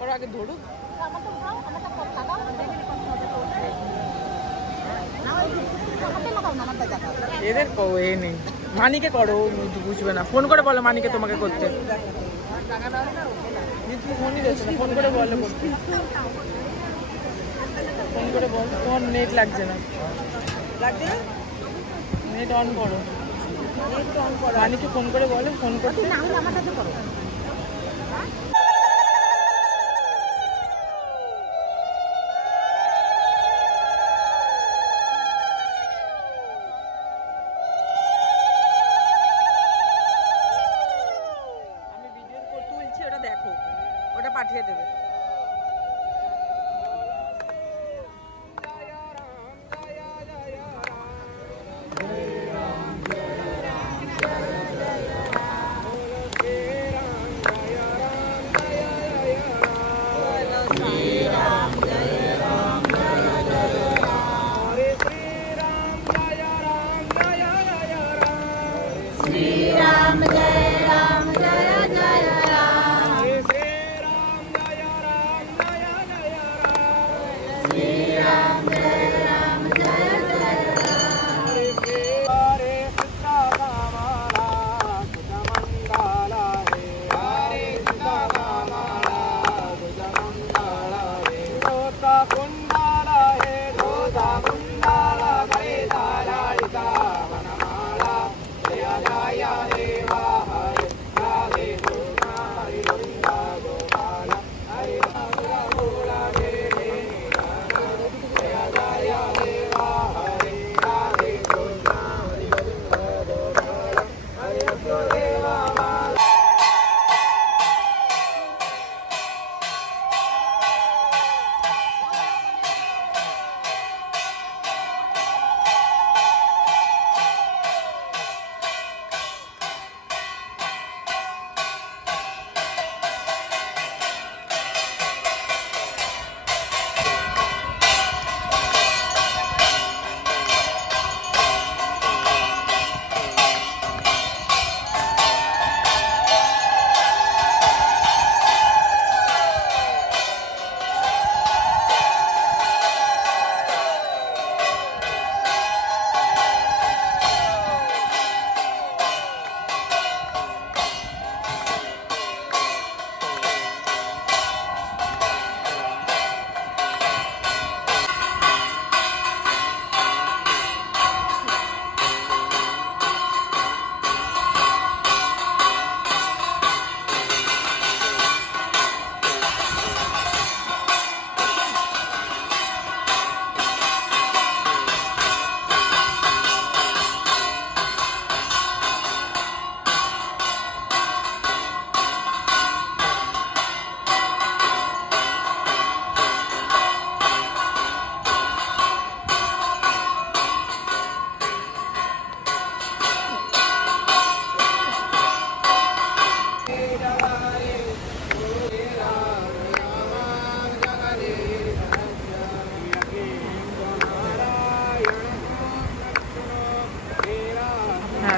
और आगे धोड़ू এদের এ নেই মানিকে করো বুঝবে না ফোন করে বলো মানিকে তোমাকে করতে ফোনই দিচ্ছে না ফোন করে বলো ফোন করে বল তোমার নেট লাগছে না নেট অন করো মানিকে ফোন করে বলো ফোন করতে না হলে আমার কাছে করো পাঠিয়ে দেবে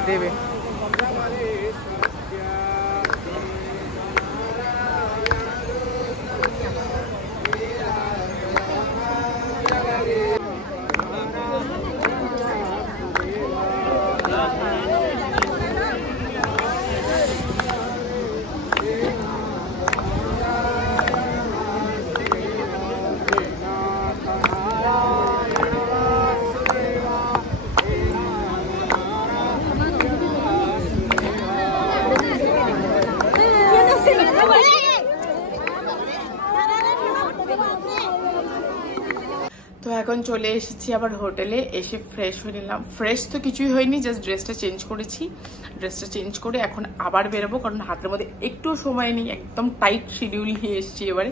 देवे এখন চলে এসেছি আবার হোটেলে, এসে ফ্রেশ হয়ে নিলাম। ফ্রেশ তো কিছুই হয়নি, জাস্ট ড্রেসটা চেঞ্জ করেছি। ড্রেসটা চেঞ্জ করে এখন আবার বেরোবো, কারণ হাতের মধ্যে একটু সময় নেই, একদম টাইট শিডিউল নিয়ে এসেছি এবারে,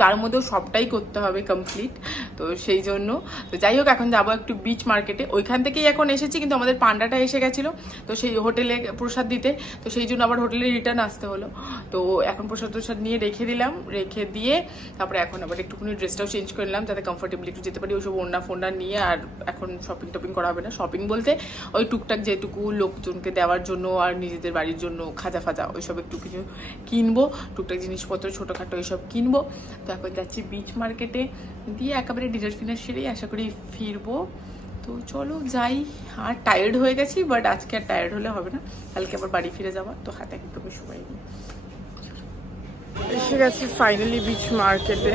তার মধ্যেও সবটাই করতে হবে কমপ্লিট। তো সেই জন্য তো যাই হোক, এখন যাবো একটু বিচ মার্কেটে। ওইখান থেকেই এখন এসেছি, কিন্তু আমাদের পান্ডাটা এসে গেছিলো তো সেই হোটেলে প্রসাদ দিতে, তো সেই জন্য আবার হোটেলে রিটার্ন আসতে হলো। তো এখন প্রসাদ নিয়ে রেখে দিলাম, রেখে দিয়ে তারপরে এখন আবার একটুখানি ড্রেসটাও চেঞ্জ করে নিলাম যাতে কমফোর্টেবলি একটু যেতে পারি। ওইসব ওড়না ফোড়না নিয়ে আর এখন শপিং টপিং করা হবে না। শপিং বলতে ওই টুকটাক যেটুকু লোকজনকে দেওয়ার জন্য আর নিজেদের বাড়ির জন্য খাজা ফাজা ওইসব একটু কিছু কিনবো, টুকটাক জিনিসপত্র ছোটোখাটো ওইসব কিনবো। তো এখন যাচ্ছি বিচ মার্কেটে, দিয়ে একেবারে ডিনার ফিনার সেরেই আশা করি ফিরবো। তো চলো যাই। আর টায়ার্ড হয়ে গেছি, বাট আজকে আর টায়ার্ড হলে হবে না, কালকে আবার বাড়ি ফিরে যাওয়া, তো হাতে একদমই সময় নেই। এসে গেছি ফাইনালি বিচ মার্কেটে।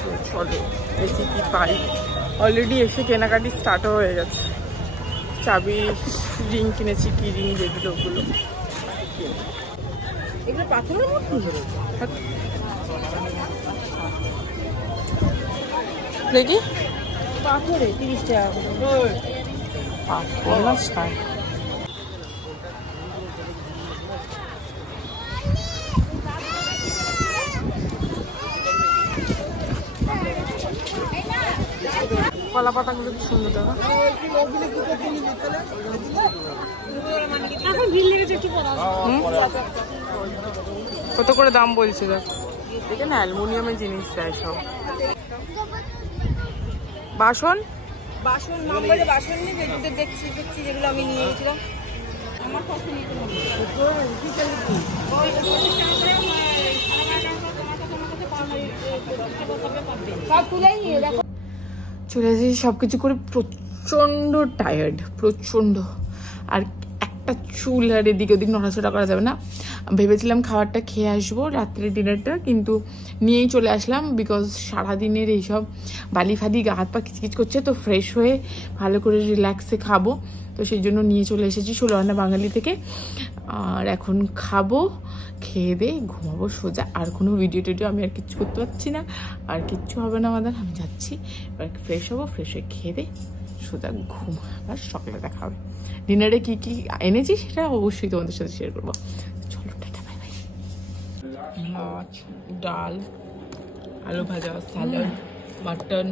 তো চলো দেখি কি পাই। অলরেডি এসে কেনাকাটি স্টার্টও হয়ে গেছে। চাবি, রিং কিনেছি, কি রিং যেগুলো ওগুলো। এগুলো পাথরের মতো দেখি, পাথরে 30 টাকা করে। কলা পাতাগুলো কি সুন্দর দেখা। কত করে দাম বলছে দেখ, দেখে না অ্যালুমিনিয়ামের জিনিস দেয় সব। বাসন বাসন নম্বরে বাসন নেই, যেগুলো দেখছি যেগুলো আমি নিয়ে গেছিলাম আমার পছন্দ। চলে এসেছি সবকিছু করে, প্রচন্ড টায়ার্ড, প্রচন্ড। আর একটা চুল আর এদিকে ওদিক নড়াচড়া করা যাবে না। ভেবেছিলাম খাবারটা খেয়ে আসবো রাত্রের ডিনারটা, কিন্তু নিয়েই চলে আসলাম, বিকজ সারাদিনের এইসব বালি ফালি গা হাত পা কিচকিচ করছে, তো ফ্রেশ হয়ে ভালো করে রিল্যাক্সে খাবো। তো সেই জন্য নিয়ে চলে এসেছি 16 আনা বাঙালি থেকে। আর এখন খাবো, খেয়ে দিয়ে ঘুমাবো সোজা। আর কোনো ভিডিও টিডিও আমি আর কিচ্ছু করতে পারছি না, আর কিচ্ছু হবে না আমাদের। আমি যাচ্ছি এবার ফ্রেশ হবো, ফ্রেশ হয়ে খেয়ে দিয়ে সোজা ঘুম। আর সকালে দেখা হবে। ডিনারে কি কি এনেছি সেটা অবশ্যই তোমাদের সাথে শেয়ার করবো। চলো টাটা, বাই বাই। মাছ, ডাল, আলু ভাজা, স্যালাড, মাটন।